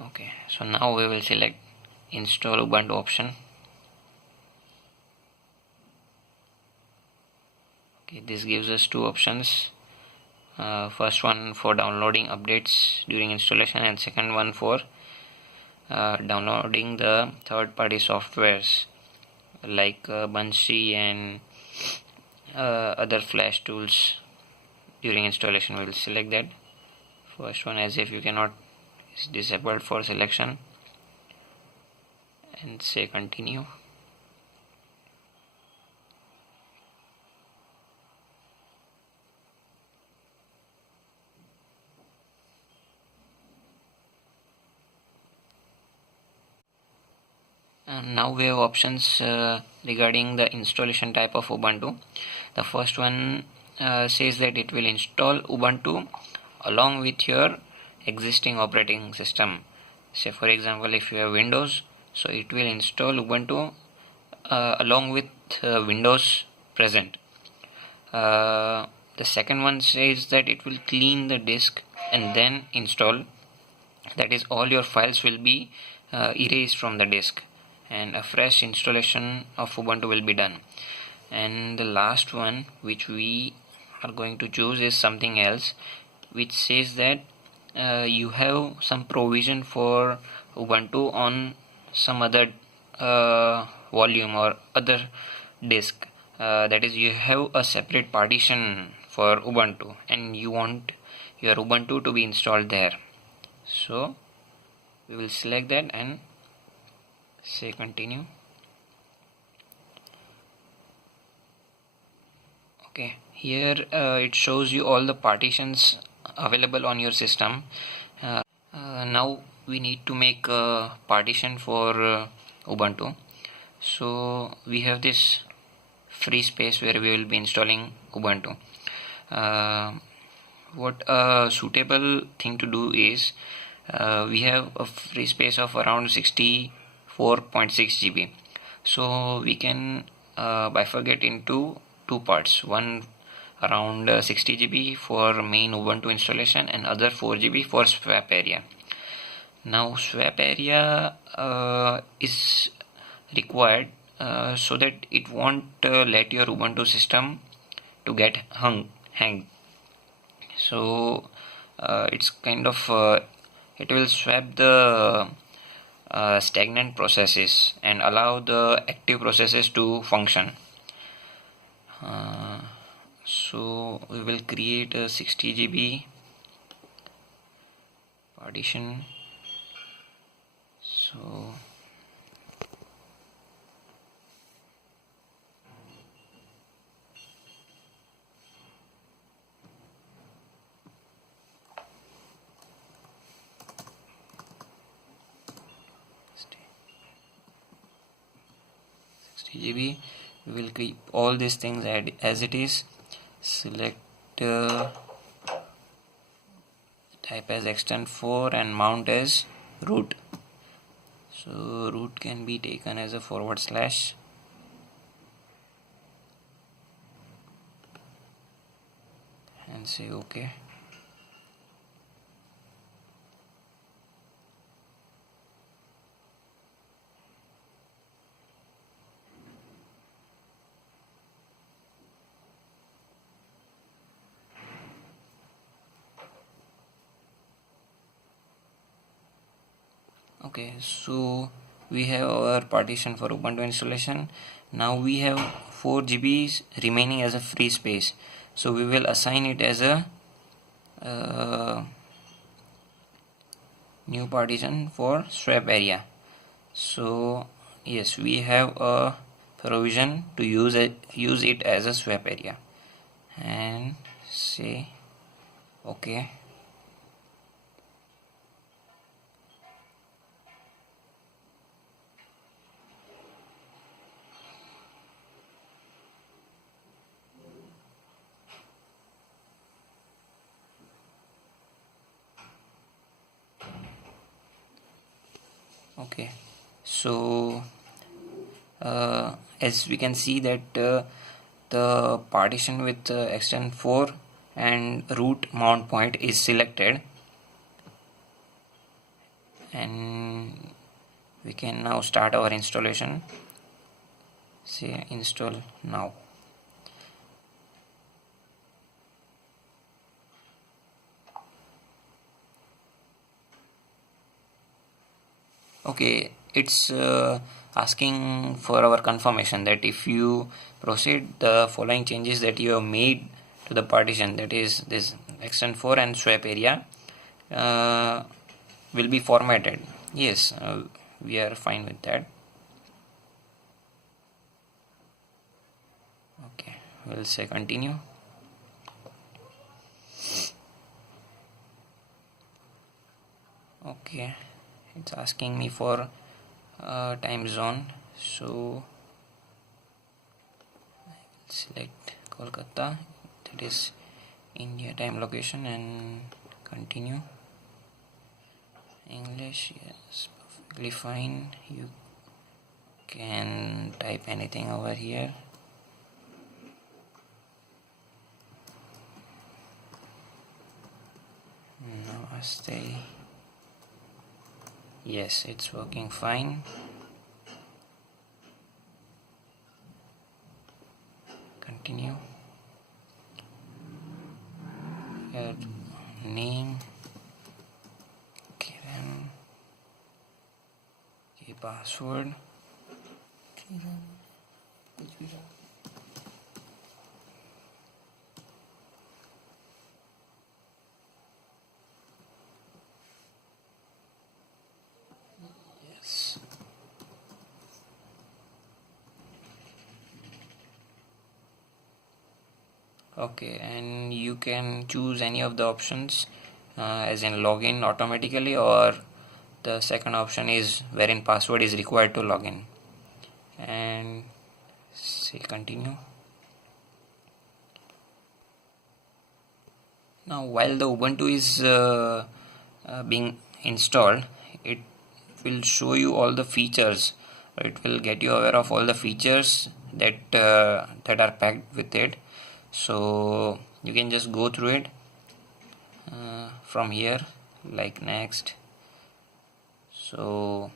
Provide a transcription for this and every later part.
Okay, so now we will select install Ubuntu option. Okay, this gives us two options. First one for downloading updates during installation, and second one for downloading the third-party softwares like Bunchy and other flash tools during installation. We will select that first one, as if you cannot, is disabled for selection, and say continue. Now we have options regarding the installation type of Ubuntu. The first one says that it will install Ubuntu along with your existing operating system. Say for example, if you have Windows, so it will install Ubuntu along with Windows present. The second one says that it will clean the disk and then install. That is, all your files will be erased from the disk, and a fresh installation of Ubuntu will be done. And the last one which we are going to choose is something else, which says that you have some provision for Ubuntu on some other volume or other disk. That is, you have a separate partition for Ubuntu and you want your Ubuntu to be installed there. So we will select that and say continue. Okay, here it shows you all the partitions available on your system. Now we need to make a partition for Ubuntu. So we have this free space where we will be installing Ubuntu. What a suitable thing to do is, we have a free space of around 64.6 GB. So we can bifurcate into two parts, one around 60 GB for main Ubuntu installation and other 4 GB for swap area. Now swap area is required so that it won't let your Ubuntu system to get hanged. So it's kind of it will swap the stagnant processes and allow the active processes to function. So we will create a 60 GB partition. So GB, we will keep all these things as it is. Select type as extend4 and mount as root. So root can be taken as a / and say OK. Okay, so we have our partition for Ubuntu installation. Now we have 4 GB remaining as a free space, so we will assign it as a new partition for swap area. So yes, we have a provision to use it as a swap area, and say OK. Okay, so as we can see that the partition with extend4 and root mount point is selected, and we can now start our installation. Say install now. Okay, it's asking for our confirmation that if you proceed, the following changes that you have made to the partition, that is this extend 4 and swap area, uh, will be formatted. Yes, we are fine with that. Okay, we'll say continue. Okay, it's asking me for time zone, so I will select Kolkata, that is India time location, and continue. English, yes, perfectly fine. You can type anything over here. Namaste. Yes, it's working fine. Continue. Your name, Kiran. Okay, password. Yes. Okay, and you can choose any of the options, as in login automatically, or the second option is wherein password is required to login, and say continue. Now while the Ubuntu is being installed, it will show you all the features. It will get you aware of all the features that are packed with it, so you can just go through it from here, like next. So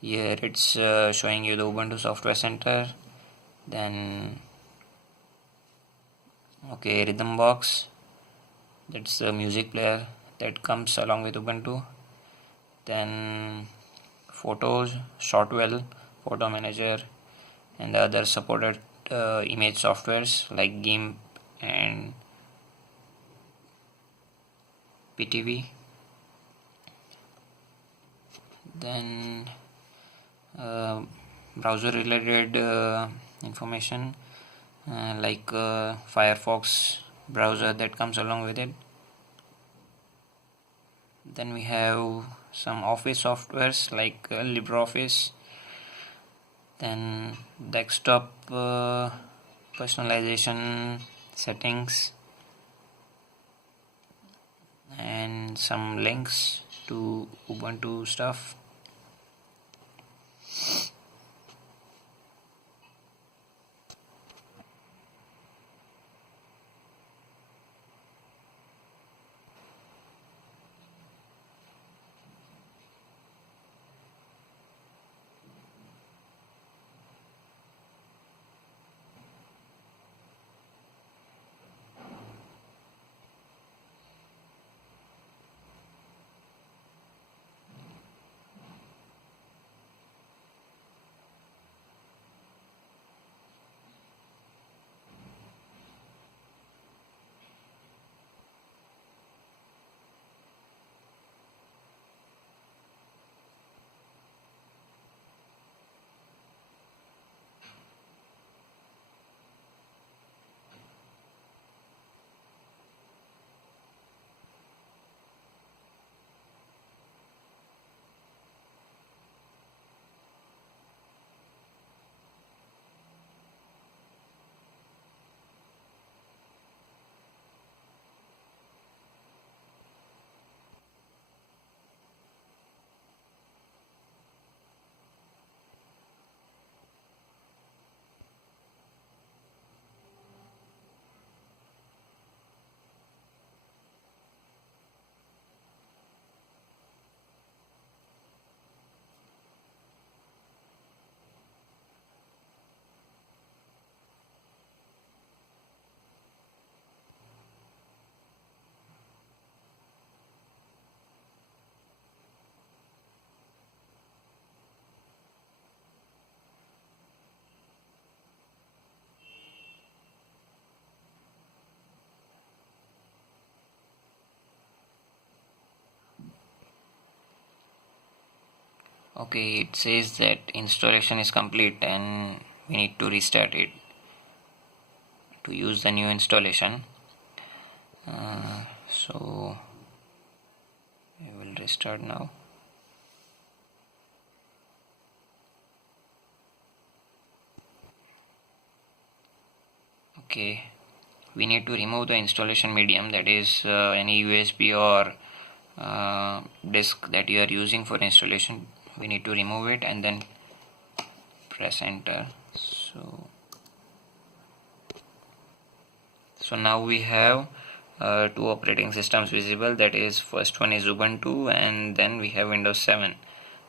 here it's showing you the Ubuntu Software Center, then okay, Rhythm Box, that's the music player that comes along with Ubuntu. Then Photos, Shotwell, Photo Manager, and the other supported image softwares like GIMP and PTV. Then browser related information like Firefox browser that comes along with it. Then we have some office softwares like LibreOffice, then desktop personalization settings, and some links to Ubuntu stuff. Okay, it says that installation is complete and we need to restart it to use the new installation. So I will restart now. Okay, we need to remove the installation medium, that is any USB or disk that you are using for installation. We need to remove it and then press enter. So now we have two operating systems visible, that is first one is Ubuntu and then we have Windows 7.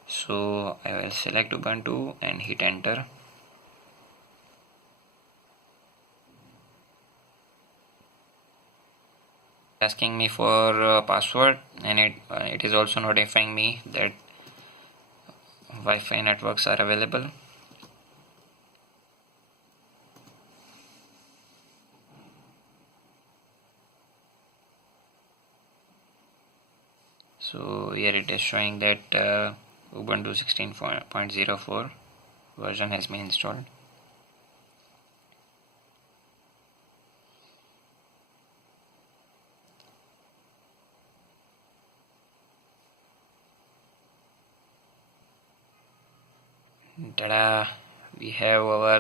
So I will select Ubuntu and hit enter. Asking me for password, and it is also notifying me that Wi-Fi networks are available. So here it is showing that Ubuntu 16.04 version has been installed. Tada! We have our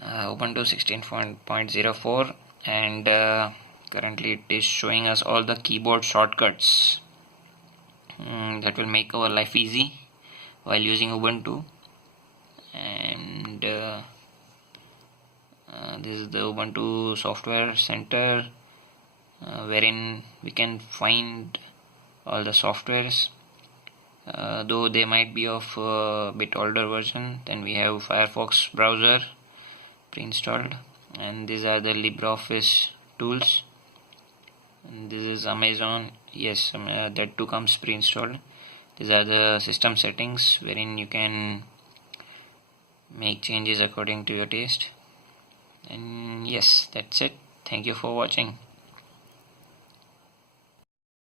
Ubuntu 16.04 and currently it is showing us all the keyboard shortcuts that will make our life easy while using Ubuntu. And this is the Ubuntu Software Center wherein we can find all the softwares. Though they might be of a bit older version. Then we have Firefox browser pre-installed, and these are the LibreOffice tools, and this is Amazon. Yes, that too comes pre-installed. These are the system settings wherein you can make changes according to your taste. And yes, that's it. Thank you for watching.